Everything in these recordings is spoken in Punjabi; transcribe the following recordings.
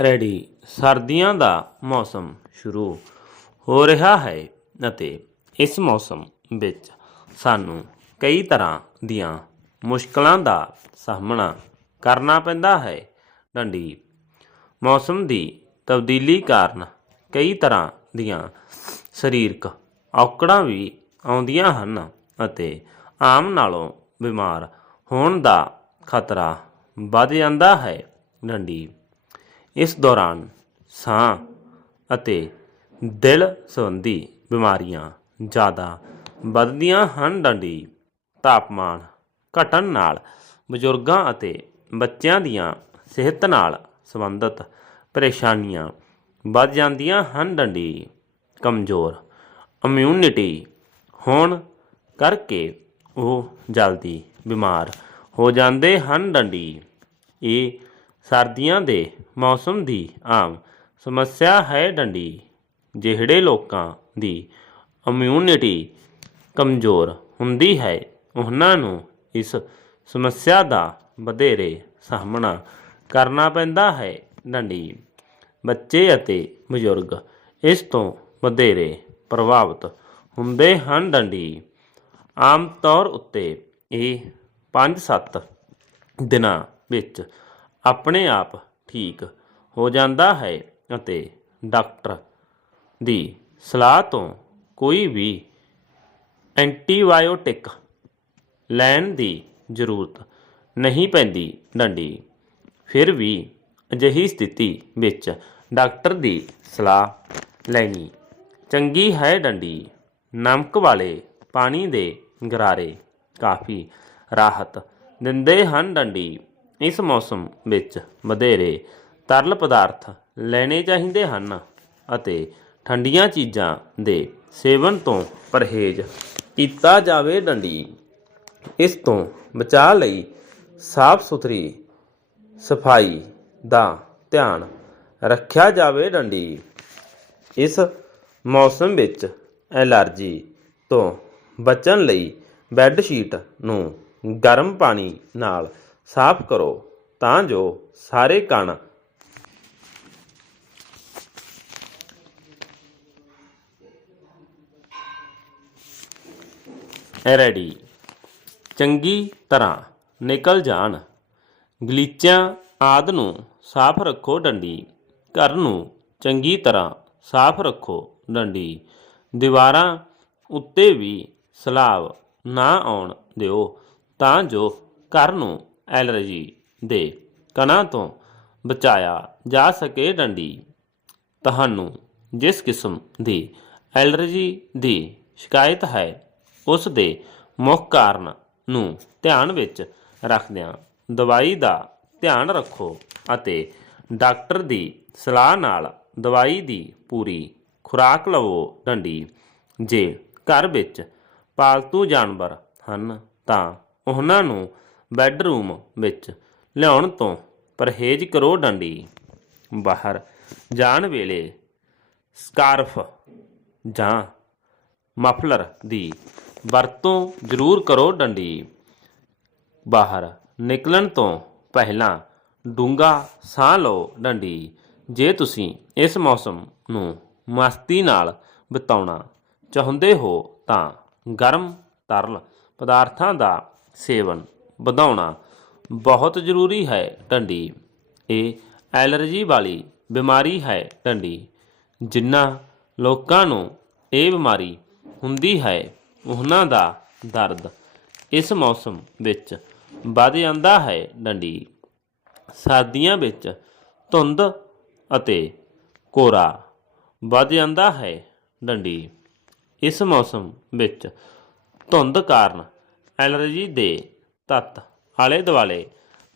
ਰੈਡੀ। ਸਰਦੀਆਂ ਦਾ ਮੌਸਮ ਸ਼ੁਰੂ ਹੋ ਰਿਹਾ ਹੈ ਅਤੇ ਇਸ ਮੌਸਮ ਵਿੱਚ ਸਾਨੂੰ ਕਈ ਤਰ੍ਹਾਂ ਦੀਆਂ ਮੁਸ਼ਕਲਾਂ ਦਾ ਸਾਹਮਣਾ ਕਰਨਾ ਪੈਂਦਾ ਹੈ। ਡੰਡੀ। ਮੌਸਮ ਦੀ ਤਬਦੀਲੀ ਕਾਰਨ ਕਈ ਤਰ੍ਹਾਂ ਦੀਆਂ ਸਰੀਰਕ ਔਕੜਾਂ ਵੀ ਆਉਂਦੀਆਂ ਹਨ ਅਤੇ ਆਮ ਨਾਲੋਂ ਬਿਮਾਰ ਹੋਣ ਦਾ ਖਤਰਾ ਵੱਧ ਜਾਂਦਾ ਹੈ। ਡੰਡੀ। ਇਸ ਦੌਰਾਨ ਸਾਹ ਅਤੇ ਦਿਲ ਸੰਬੰਧੀ ਬਿਮਾਰੀਆਂ ਜ਼ਿਆਦਾ ਵੱਧਦੀਆਂ ਹਨ। ਡੰਡੀ ਤਾਪਮਾਨ ਘਟਣ ਨਾਲ ਬਜ਼ੁਰਗਾਂ ਅਤੇ ਬੱਚਿਆਂ ਦੀਆਂ ਸਿਹਤ ਨਾਲ ਸੰਬੰਧਿਤ ਪਰੇਸ਼ਾਨੀਆਂ ਵੱਧ ਜਾਂਦੀਆਂ ਹਨ। ਡੰਡੀ ਕਮਜ਼ੋਰ ਇਮਿਊਨਿਟੀ ਹੋਣ ਕਰਕੇ ਉਹ ਜਲਦੀ ਬਿਮਾਰ ਹੋ ਜਾਂਦੇ ਹਨ। ਡੰਡੀ ਇਹ ਸਰਦੀਆਂ ਦੇ ਮੌਸਮ ਦੀ ਆਮ ਸਮੱਸਿਆ ਹੈ ਡੰਡੀ, ਜਿਹੜੇ ਲੋਕਾਂ ਦੀ ਇਮਿਊਨਿਟੀ ਕਮਜ਼ੋਰ ਹੁੰਦੀ ਹੈ, ਉਹਨਾਂ ਨੂੰ ਇਸ ਸਮੱਸਿਆ ਦਾ ਵਧੇਰੇ ਸਾਹਮਣਾ ਕਰਨਾ ਪੈਂਦਾ ਹੈ ਡੰਡੀ। ਬੱਚੇ ਅਤੇ ਬਜ਼ੁਰਗ ਇਸ ਤੋਂ ਵਧੇਰੇ ਪ੍ਰਭਾਵਿਤ ਹੁੰਦੇ ਹਨ ਡੰਡੀ। ਆਮ ਤੌਰ ਉੱਤੇ ਇਹ 5-7 ਦਿਨਾਂ ਵਿੱਚ ਆਪਣੇ ਆਪ ਠੀਕ ਹੋ ਜਾਂਦਾ ਹੈ ਅਤੇ ਡਾਕਟਰ ਦੀ ਸਲਾਹ ਤੋਂ ਕੋਈ ਵੀ ਐਂਟੀਬਾਇਓਟਿਕ ਲੈਣ ਦੀ ਜ਼ਰੂਰਤ ਨਹੀਂ ਪੈਂਦੀ ਡੰਡੀ। ਫਿਰ ਵੀ ਅਜਿਹੀ ਸਥਿਤੀ ਵਿੱਚ ਡਾਕਟਰ ਦੀ ਸਲਾਹ ਲੈਣੀ ਚੰਗੀ ਹੈ ਡੰਡੀ। ਨਮਕ ਵਾਲੇ ਪਾਣੀ ਦੇ ਗਰਾਰੇ ਕਾਫੀ ਰਾਹਤ ਦਿੰਦੇ ਹਨ ਡੰਡੀ। ਇਸ ਮੌਸਮ ਵਿੱਚ ਵਧੇਰੇ ਤਰਲ ਪਦਾਰਥ ਲੈਣੇ ਚਾਹੀਦੇ ਹਨ ਅਤੇ ਠੰਡੀਆਂ ਚੀਜ਼ਾਂ ਦੇ ਸੇਵਨ ਤੋਂ ਪਰਹੇਜ਼ ਕੀਤਾ ਜਾਵੇ ਡੰਡੀ। ਇਸ ਤੋਂ ਬਚਾਅ ਲਈ ਸਾਫ਼ ਸੁਥਰੀ ਸਫ਼ਾਈ ਦਾ ਧਿਆਨ ਰੱਖਿਆ ਜਾਵੇ ਡੰਡੀ। ਇਸ ਮੌਸਮ ਵਿੱਚ ਐਲਰਜੀ ਤੋਂ ਬਚਣ ਲਈ ਬੈੱਡ ਸ਼ੀਟ ਨੂੰ ਗਰਮ ਪਾਣੀ ਨਾਲ ਸਾਫ਼ ਕਰੋ, ਤਾਂ ਜੋ ਸਾਰੇ ਕਣ ਰੈਡੀ। ਚੰਗੀ ਤਰ੍ਹਾਂ ਨਿਕਲ ਜਾਣ। ਗਲੀਚਿਆਂ ਆਦ ਨੂੰ ਸਾਫ਼ ਰੱਖੋ ਡੰਡੀ। ਘਰ ਨੂੰ ਚੰਗੀ ਤਰ੍ਹਾਂ ਸਾਫ਼ ਰੱਖੋ ਡੰਡੀ। ਦੀਵਾਰਾਂ ਉੱਤੇ ਵੀ ਸਲਾਬ ਨਾ ਆਉਣ ਦਿਓ, ਤਾਂ ਜੋ ਘਰ ਨੂੰ ਐਲਰਜੀ ਦੇ ਕਣਾਂ ਤੋਂ ਬਚਾਇਆ ਜਾ ਸਕੇ ਡੰਡੀ। ਤੁਹਾਨੂੰ ਜਿਸ ਕਿਸਮ ਦੀ ਐਲਰਜੀ ਦੀ ਸ਼ਿਕਾਇਤ ਹੈ, ਉਸ ਦੇ ਮੁੱਖ ਕਾਰਨ ਨੂੰ ਧਿਆਨ ਵਿੱਚ ਰੱਖਦਿਆਂ ਦਵਾਈ ਦਾ ਧਿਆਨ ਰੱਖੋ ਅਤੇ ਡਾਕਟਰ ਦੀ ਸਲਾਹ ਨਾਲ ਦਵਾਈ ਦੀ ਪੂਰੀ ਖੁਰਾਕ ਲਵੋ ਡੰਡੀ। ਜੇ ਘਰ ਵਿੱਚ ਪਾਲਤੂ ਜਾਨਵਰ ਹਨ ਤਾਂ ਉਹਨਾਂ ਨੂੰ ਬੈੱਡਰੂਮ ਵਿੱਚ ਲਿਆਉਣ ਤੋਂ ਪਰਹੇਜ਼ ਕਰੋ ਡੰਡੀ। ਬਾਹਰ ਜਾਣ ਵੇਲੇ ਸਕਾਰਫ ਜਾਂ ਮਫਲਰ ਦੀ ਵਰਤੋਂ ਜ਼ਰੂਰ ਕਰੋ ਡੰਡੀ। ਬਾਹਰ ਨਿਕਲਣ ਤੋਂ ਪਹਿਲਾਂ ਡੂੰਗਾ ਸਾਹ ਲਓ ਡੰਡੀ, ਜੇ ਤੁਸੀਂ ਇਸ ਮੌਸਮ ਨੂੰ ਮਸਤੀ ਨਾਲ ਬਿਤਾਉਣਾ ਚਾਹੁੰਦੇ ਹੋ ਤਾਂ ਗਰਮ ਤਰਲ ਪਦਾਰਥਾਂ ਦਾ ਸੇਵਨ ਵਧਾਉਣਾ ਬਹੁਤ ਜ਼ਰੂਰੀ ਹੈ ਡੰਡੀ ਇਹ ਐਲਰਜੀ ਵਾਲੀ ਬਿਮਾਰੀ ਹੈ ਡੰਡੀ ਜਿਨ੍ਹਾਂ ਲੋਕਾਂ ਨੂੰ ਇਹ ਬਿਮਾਰੀ ਹੁੰਦੀ ਹੈ, ਉਹਨਾਂ ਦਾ ਦਰਦ ਇਸ ਮੌਸਮ ਵਿੱਚ ਵੱਧ ਜਾਂਦਾ ਹੈ ਡੰਡੀ ਸਰਦੀਆਂ ਵਿੱਚ ਧੁੰਦ ਅਤੇ ਕੋਰਾ ਵੱਧ ਜਾਂਦਾ ਹੈ ਡੰਡੀ ਇਸ ਮੌਸਮ ਵਿੱਚ ਧੁੰਦ ਕਾਰਨ ਐਲਰਜੀ ਦੇ ਤੱਤ, ਆਲੇ ਦੁਆਲੇ,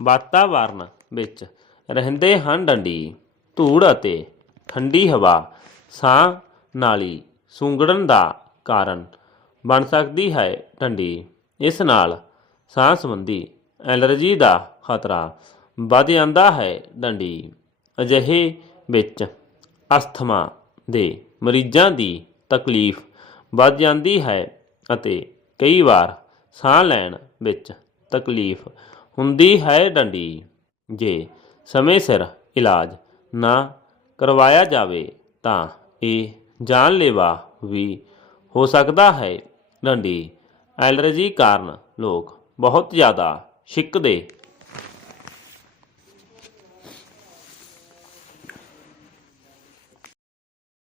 ਵਾਤਾਵਰਨ ਵਿੱਚ ਰਹਿੰਦੇ ਹਨ ਡੰਡੀ, ਧੂੜ ਅਤੇ ਠੰਡੀ ਹਵਾ, ਸਾਹ ਨਾਲੀ ਸੁੰਗੜਨ ਦਾ ਕਾਰਨ ਬਣ ਸਕਦੀ ਹੈ ਡੰਡੀ। ਇਸ ਨਾਲ ਸਾਹ ਸੰਬੰਧੀ ਐਲਰਜੀ ਦਾ ਖਤਰਾ ਵੱਧ ਜਾਂਦਾ ਹੈ ਡੰਡੀ। ਅਜਿਹੇ ਵਿੱਚ ਅਸਥਮਾ ਦੇ ਮਰੀਜ਼ਾਂ ਦੀ ਤਕਲੀਫ ਵੱਧ ਜਾਂਦੀ ਹੈ ਅਤੇ ਕਈ ਵਾਰ ਸਾਹ ਲੈਣ ਵਿੱਚ ਤਕਲੀਫ ਹੁੰਦੀ ਹੈ ਡੰਡੀ। ਜੇ ਸਮੇਂ ਸਿਰ ਇਲਾਜ ਨਾ ਕਰਵਾਇਆ ਜਾਵੇ ਤਾਂ ਇਹ ਜਾਨਲੇਵਾ ਵੀ ਹੋ ਸਕਦਾ ਹੈ। ਡੰਡੀ ਐਲਰਜੀ ਕਾਰਨ ਲੋਕ ਬਹੁਤ ਜ਼ਿਆਦਾ ਛਿੱਕਦੇ